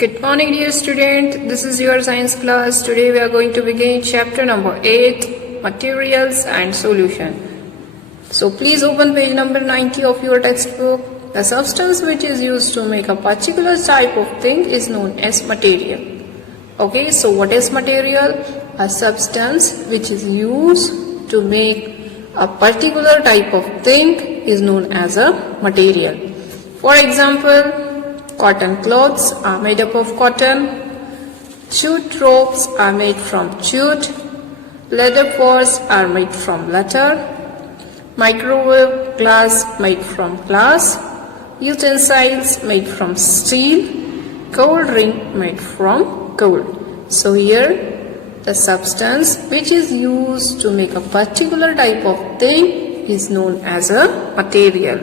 Good morning, dear student. This is your science class. Today we are going to begin chapter number 8, Materials and Solution. So please open page number 90 of your textbook. The substance which is used to make a particular type of thing is known as material. Okay, so what is material? A substance which is used to make a particular type of thing is known as a material. For example, cotton clothes are made up of cotton, jute ropes are made from jute, leather pots are made from leather, microwave glass made from glass, utensils made from steel, cold drink made from gold. So here the substance which is used to make a particular type of thing is known as a material.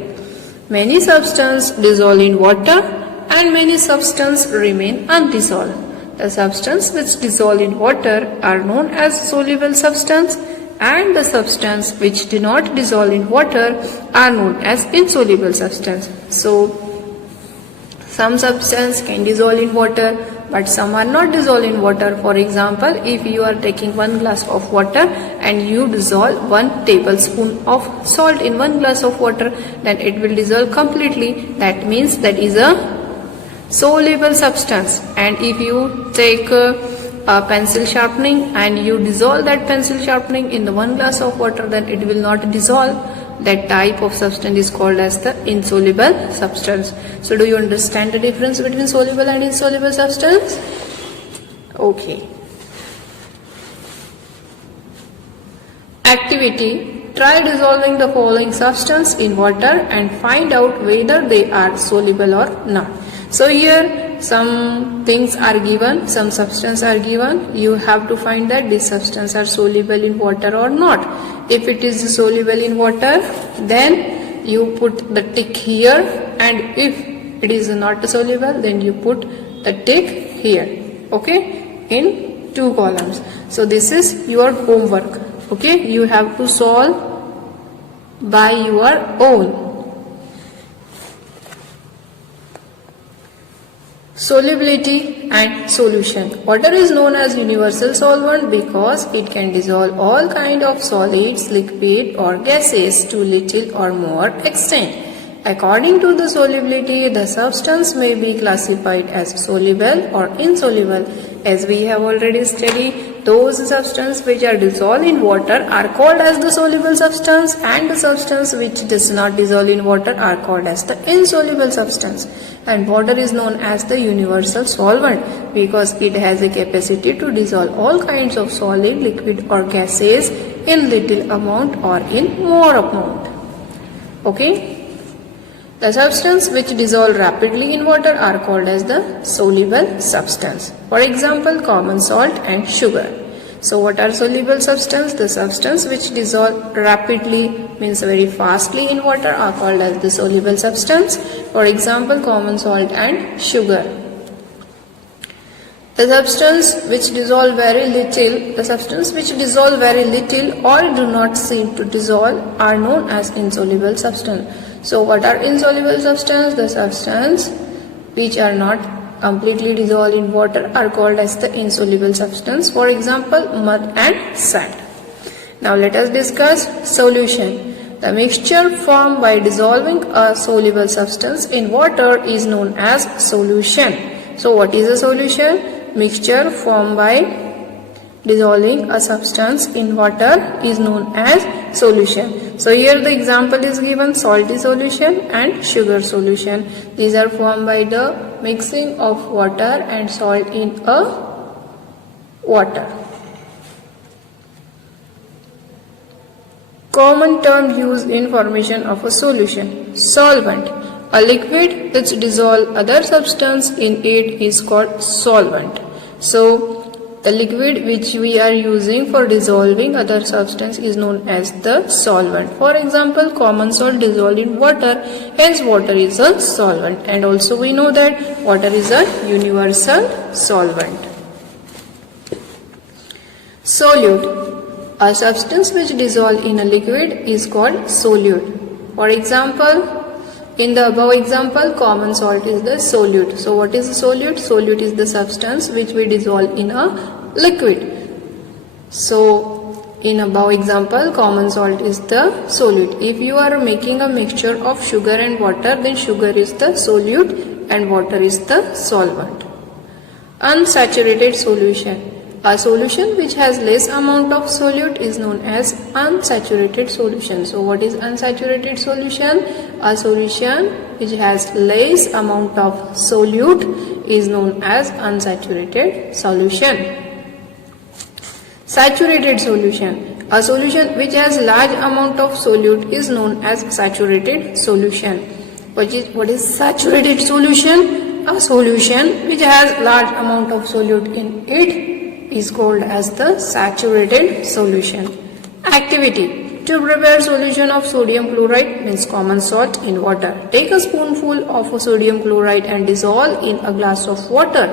Many substances dissolve in water and many substances remain undissolved. The substances which dissolve in water are known as soluble substance, and the substances which do not dissolve in water are known as insoluble substance. So some substances can dissolve in water, but some are not dissolved in water. For example, if you are taking 1 glass of water and you dissolve 1 tablespoon of salt in 1 glass of water, then it will dissolve completely. That means that is a soluble substance. And if you take a pencil sharpening and you dissolve that pencil sharpening in the 1 glass of water, then it will not dissolve. That type of substance is called as the insoluble substance. So do you understand the difference between soluble and insoluble substance? Okay. Activity. Try dissolving the following substance in water and find out whether they are soluble or not. So here some things are given, some substance are given. You have to find that these substances are soluble in water or not. If it is soluble in water, then you put the tick here, and if it is not soluble, then you put the tick here. Okay, in 2 columns. So this is your homework. Okay, you have to solve by your own. Solubility and solution. Water is known as universal solvent because it can dissolve all kind of solids, liquid or gases to little or more extent. According to the solubility, the substance may be classified as soluble or insoluble. As we have already studied, those substances which are dissolved in water are called as the soluble substance, and the substance which does not dissolve in water are called as the insoluble substance. And water is known as the universal solvent because it has a capacity to dissolve all kinds of solid, liquid or gases in little amount or in more amount. Okay. The substance which dissolve rapidly in water are called as the soluble substance. For example, common salt and sugar. So what are soluble substance? The substance which dissolve rapidly, means very fastly in water, are called as the soluble substance. For example, common salt and sugar. The substance which dissolve very little, or do not seem to dissolve are known as insoluble substance. So what are insoluble substance? The substance which are not completely dissolved in water are called as the insoluble substance. For example, mud and sand. Now let us discuss solution. The mixture formed by dissolving a soluble substance in water is known as solution. So what is a solution? Mixture formed by dissolving a substance in water is known as solution. So here the example is given: salty solution and sugar solution. These are formed by the mixing of water and salt in a water. Common term used in formation of a solution. Solvent. A liquid which dissolves other substance in it is called solvent. So the liquid which we are using for dissolving other substance is known as the solvent. For example, common salt dissolved in water, hence water is a solvent. And also we know that water is a universal solvent. Solute. A substance which dissolves in a liquid is called solute. For example, In the above example, common salt is the solute. So what is the solute? Solute is the substance which we dissolve in a liquid. So in above example, common salt is the solute. If you are making a mixture of sugar and water, then sugar is the solute and water is the solvent. Unsaturated solution. A solution which has less amount of solute is known as unsaturated solution. So what is unsaturated solution? A solution which has less amount of solute is known as unsaturated solution. Saturated solution. A solution which has large amount of solute is known as saturated solution. What is saturated solution? A solution which has large amount of solute in it is called as the saturated solution. Activity. To prepare solution of sodium chloride means common salt in water. Take a spoonful of sodium chloride and dissolve in a glass of water.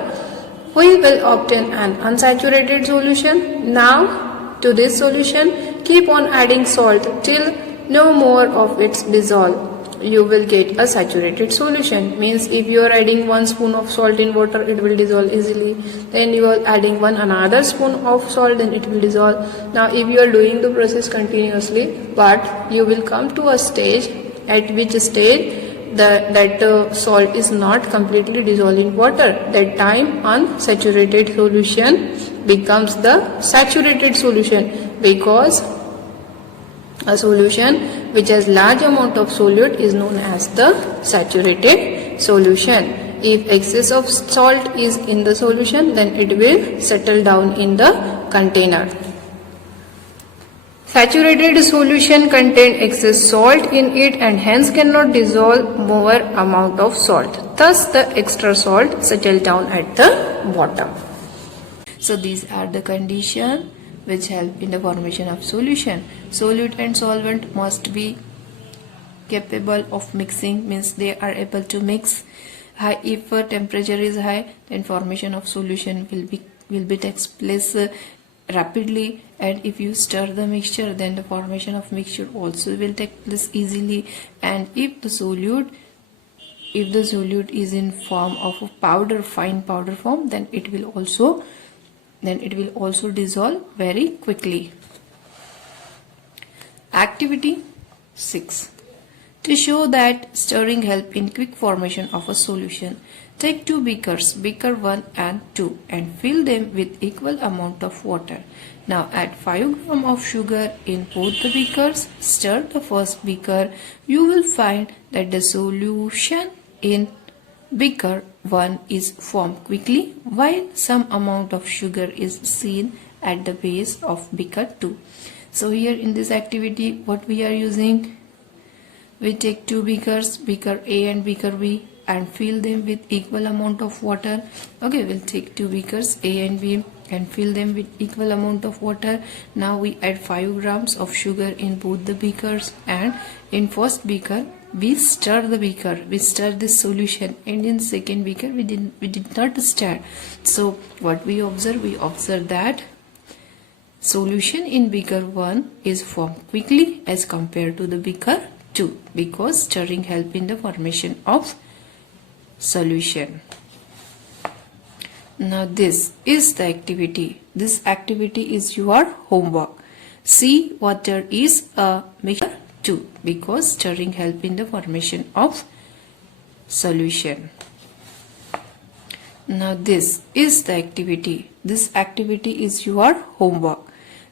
We will obtain an unsaturated solution. Now to this solution, keep on adding salt till no more of its dissolve. You will get a saturated solution. Means if you are adding 1 spoon of salt in water, it will dissolve easily. Then you are adding another spoon of salt, then it will dissolve. Now if you are doing the process continuously, but you will come to a stage at which stage that salt is not completely dissolved in water. That time unsaturated solution becomes the saturated solution, because a solution which has large amount of solute is known as the saturated solution. If excess of salt is in the solution, then it will settle down in the container. Saturated solution contain excess salt in it and hence cannot dissolve more amount of salt. Thus the extra salt settle down at the bottom. So these are the conditions which help in the formation of solution. Solute and solvent must be capable of mixing, means they are able to mix. If temperature is high, then formation of solution will be takes place rapidly, and if you stir the mixture, then the formation of mixture also will take place easily. And if the solute is in form of a powder, fine powder form, then it will also dissolve very quickly. Activity 6. To show that stirring help in quick formation of a solution, take 2 beakers, beaker 1 and 2, and fill them with equal amount of water. Now add 5 grams of sugar in both the beakers. Stir the first beaker. You will find that the solution in beaker 1 is formed quickly, while some amount of sugar is seen at the base of beaker 2. So here in this activity, what we are using? We take 2 beakers, beaker A and beaker B, and fill them with equal amount of water. Okay, we'll take 2 beakers A and B and fill them with equal amount of water. Now we add 5 grams of sugar in both the beakers, and in first beaker we stir the beaker, we stir this solution, and in second beaker we did not stir. So what we observe that solution in beaker 1 is formed quickly as compared to the beaker 2, because stirring help in the formation of solution. Now this is the activity. This activity is your homework. See, water is a mixture 2, because stirring help in the formation of solution. Now this is the activity. This activity is your homework.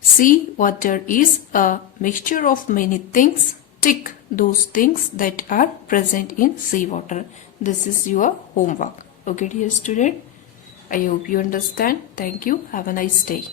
See, water is a mixture of many things. Tick those things that are present in seawater. This is your homework. Okay, dear student, I hope you understand. Thank you. Have a nice day.